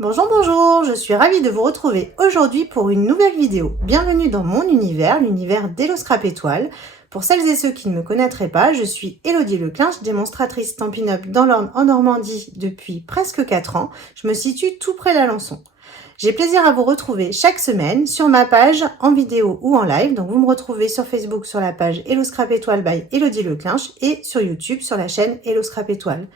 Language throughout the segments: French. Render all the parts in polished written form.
Bonjour, bonjour, je suis ravie de vous retrouver aujourd'hui pour une nouvelle vidéo. Bienvenue dans mon univers, l'univers d'Hello Scrap Étoile. Pour celles et ceux qui ne me connaîtraient pas, je suis Élodie Leclinch, démonstratrice Stampin' Up dans l'Orne en Normandie depuis presque 4 ans. Je me situe tout près d'Alençon. J'ai plaisir à vous retrouver chaque semaine sur ma page en vidéo ou en live. Donc vous me retrouvez sur Facebook sur la page Hello Scrap Étoile by Élodie Leclinch et sur YouTube sur la chaîne Hello Scrap Étoile.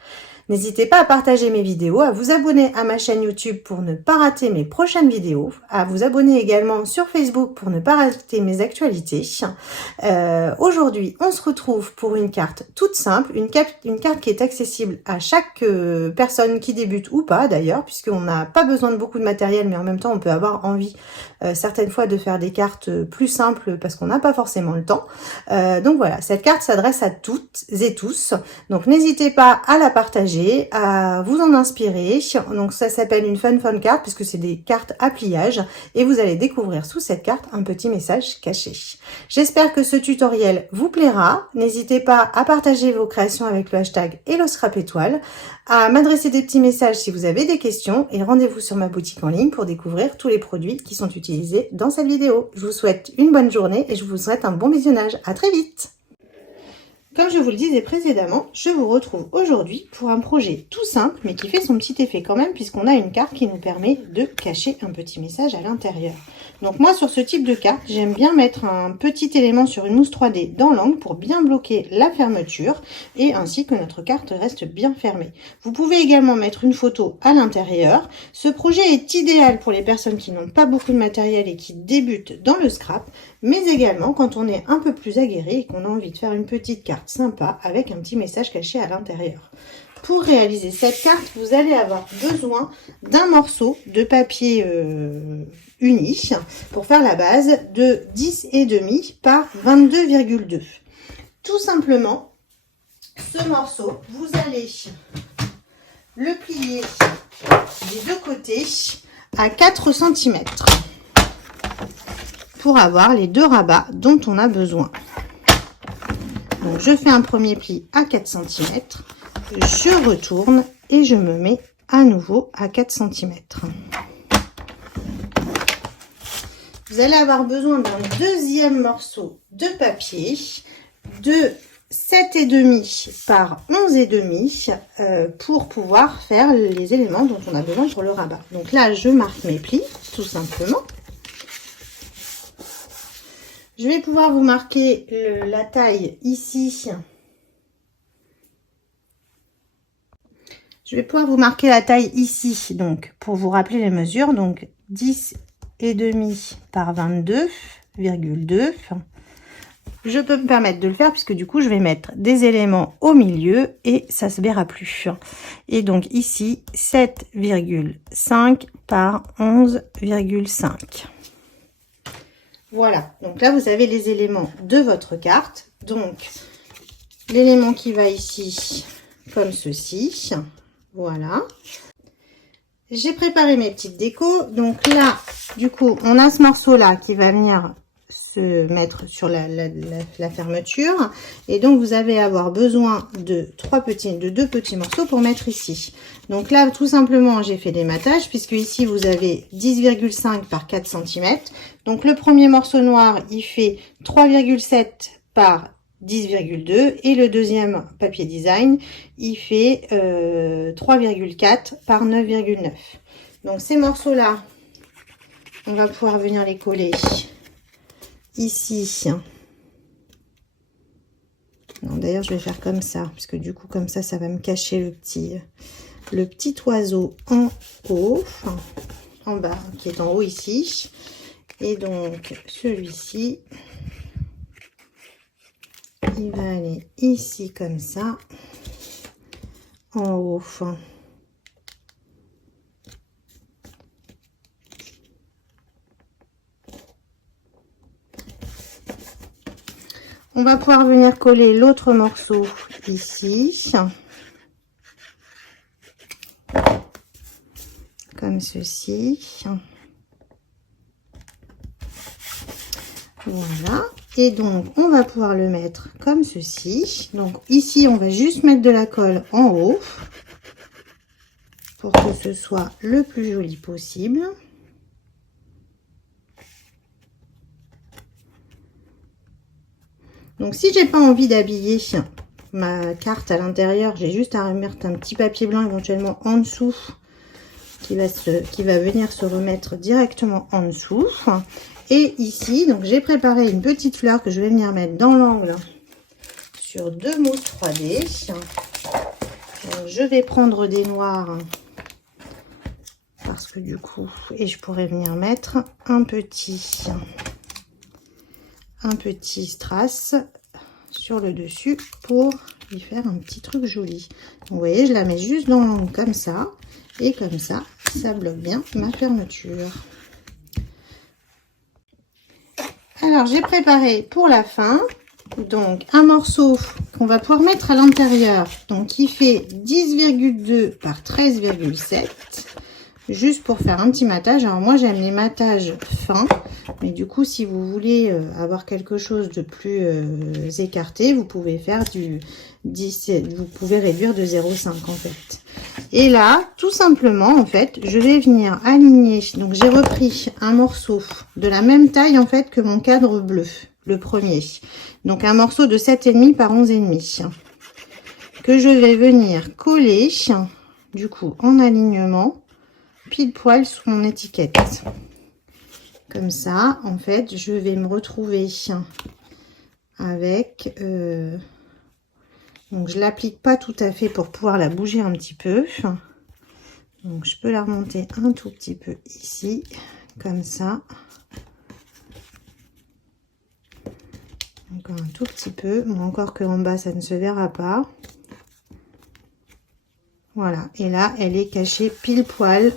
N'hésitez pas à partager mes vidéos, à vous abonner à ma chaîne YouTube pour ne pas rater mes prochaines vidéos, à vous abonner également sur Facebook pour ne pas rater mes actualités. Aujourd'hui, on se retrouve pour une carte toute simple, une carte qui est accessible à chaque personne qui débute ou pas d'ailleurs, puisqu'on n'a pas besoin de beaucoup de matériel, mais en même temps on peut avoir envie certaines fois de faire des cartes plus simples parce qu'on n'a pas forcément le temps. Donc voilà, cette carte s'adresse à toutes et tous, donc n'hésitez pas à la partager, à vous en inspirer. Donc ça s'appelle une fun card puisque c'est des cartes à pliage et vous allez découvrir sous cette carte un petit message caché. J'espère que ce tutoriel vous plaira. N'hésitez pas à partager vos créations avec le hashtag Hello Scrap Étoile, à m'adresser des petits messages si vous avez des questions et rendez-vous sur ma boutique en ligne pour découvrir tous les produits qui sont utilisés dans cette vidéo. Je vous souhaite une bonne journée et je vous souhaite un bon visionnage. À très vite! Comme je vous le disais précédemment, je vous retrouve aujourd'hui pour un projet tout simple, mais qui fait son petit effet quand même, puisqu'on a une carte qui nous permet de cacher un petit message à l'intérieur. Donc moi, sur ce type de carte, j'aime bien mettre un petit élément sur une mousse 3D dans l'angle pour bien bloquer la fermeture, et ainsi que notre carte reste bien fermée. Vous pouvez également mettre une photo à l'intérieur. Ce projet est idéal pour les personnes qui n'ont pas beaucoup de matériel et qui débutent dans le scrap, mais également quand on est un peu plus aguerri et qu'on a envie de faire une petite carte sympa avec un petit message caché à l'intérieur. Pour réaliser cette carte, vous allez avoir besoin d'un morceau de papier uni pour faire la base de 10,5 par 22,2. Tout simplement, ce morceau, vous allez le plier des deux côtés à 4 cm. Pour avoir les deux rabats dont on a besoin. Donc je fais un premier pli à 4 cm, je retourne et je me mets à nouveau à 4 cm. Vous allez avoir besoin d'un deuxième morceau de papier de 7,5 par 11,5 pour pouvoir faire les éléments dont on a besoin pour le rabat. Donc là, je marque mes plis tout simplement. Je vais pouvoir vous marquer la taille ici. Je vais pouvoir vous marquer la taille ici, donc pour vous rappeler les mesures. Donc 10,5 par 22,2. Je peux me permettre de le faire puisque du coup je vais mettre des éléments au milieu et ça se verra plus. Et donc ici 7,5 par 11,5. Voilà, donc là vous avez les éléments de votre carte. Donc l'élément qui va ici comme ceci, voilà. J'ai préparé mes petites décos. Donc là du coup on a ce morceau là qui va venir se mettre sur la fermeture, et donc vous allez avoir besoin de deux petits morceaux pour mettre ici. Donc là tout simplement j'ai fait des matages puisque ici vous avez 10,5 par 4 cm. Donc le premier morceau noir il fait 3,7 par 10,2 et le deuxième papier design il fait 3,4 par 9,9. Donc ces morceaux là on va pouvoir venir les coller ici. D'ailleurs je vais faire comme ça parce que du coup comme ça va me cacher le petit oiseau en haut, enfin, en bas, qui est en haut ici. Et donc celui-ci il va aller ici comme ça en haut. On va pouvoir venir coller l'autre morceau ici, comme ceci. Voilà. Et donc, on va pouvoir le mettre comme ceci. Donc, ici, on va juste mettre de la colle en haut. pour que ce soit le plus joli possible. Donc si j'ai pas envie d'habiller ma carte à l'intérieur, j'ai juste à remettre un petit papier blanc éventuellement en dessous qui va venir se remettre directement en dessous. Et ici, donc j'ai préparé une petite fleur que je vais venir mettre dans l'angle sur 2 mousses 3D. Donc, je vais prendre des noirs parce que du coup, et je pourrais venir mettre un petit strass sur le dessus pour lui faire un petit truc joli. Donc, vous voyez, je la mets juste dans l'angle comme ça, et comme ça bloque bien ma fermeture. Alors j'ai préparé pour la fin donc un morceau qu'on va pouvoir mettre à l'intérieur, donc qui fait 10,2 par 13,7, juste pour faire un petit matage. Alors moi j'aime les matages fins, mais du coup si vous voulez avoir quelque chose de plus écarté, vous pouvez faire du 17, vous pouvez réduire de 0,5 en fait. Et là tout simplement en fait je vais venir aligner, donc j'ai repris un morceau de la même taille en fait que mon cadre bleu, le premier, donc un morceau de 7,5 par 11,5 que je vais venir coller du coup en alignement pile poil sous mon étiquette. Comme ça, en fait, je vais me retrouver avec... donc, je l'applique pas tout à fait pour pouvoir la bouger un petit peu. Donc, je peux la remonter un tout petit peu ici, comme ça. Encore un tout petit peu. Bon, encore que en bas, ça ne se verra pas. Voilà. Et là, elle est cachée pile poil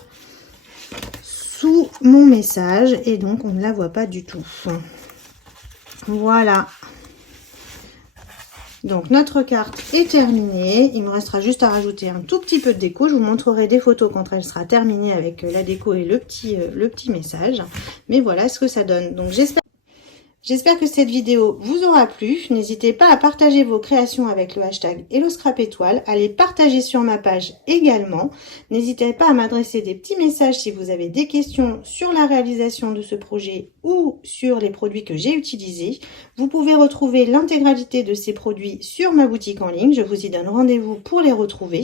sous mon message et donc on ne la voit pas du tout. Voilà, donc notre carte est terminée. Il me restera juste à rajouter un tout petit peu de déco. Je vous montrerai des photos quand elle sera terminée avec la déco et le petit message, mais voilà ce que ça donne. Donc j'espère que cette vidéo vous aura plu. N'hésitez pas à partager vos créations avec le hashtag HelloScrapEtoile, à les partager sur ma page également. N'hésitez pas à m'adresser des petits messages si vous avez des questions sur la réalisation de ce projet ou sur les produits que j'ai utilisés. Vous pouvez retrouver l'intégralité de ces produits sur ma boutique en ligne. Je vous y donne rendez-vous pour les retrouver.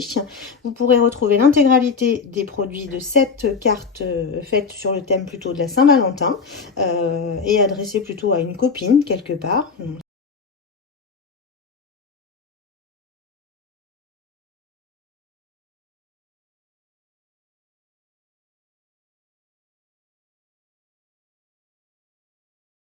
Vous pourrez retrouver l'intégralité des produits de cette carte faite sur le thème plutôt de la Saint-Valentin et adressée plutôt à une copine quelque part.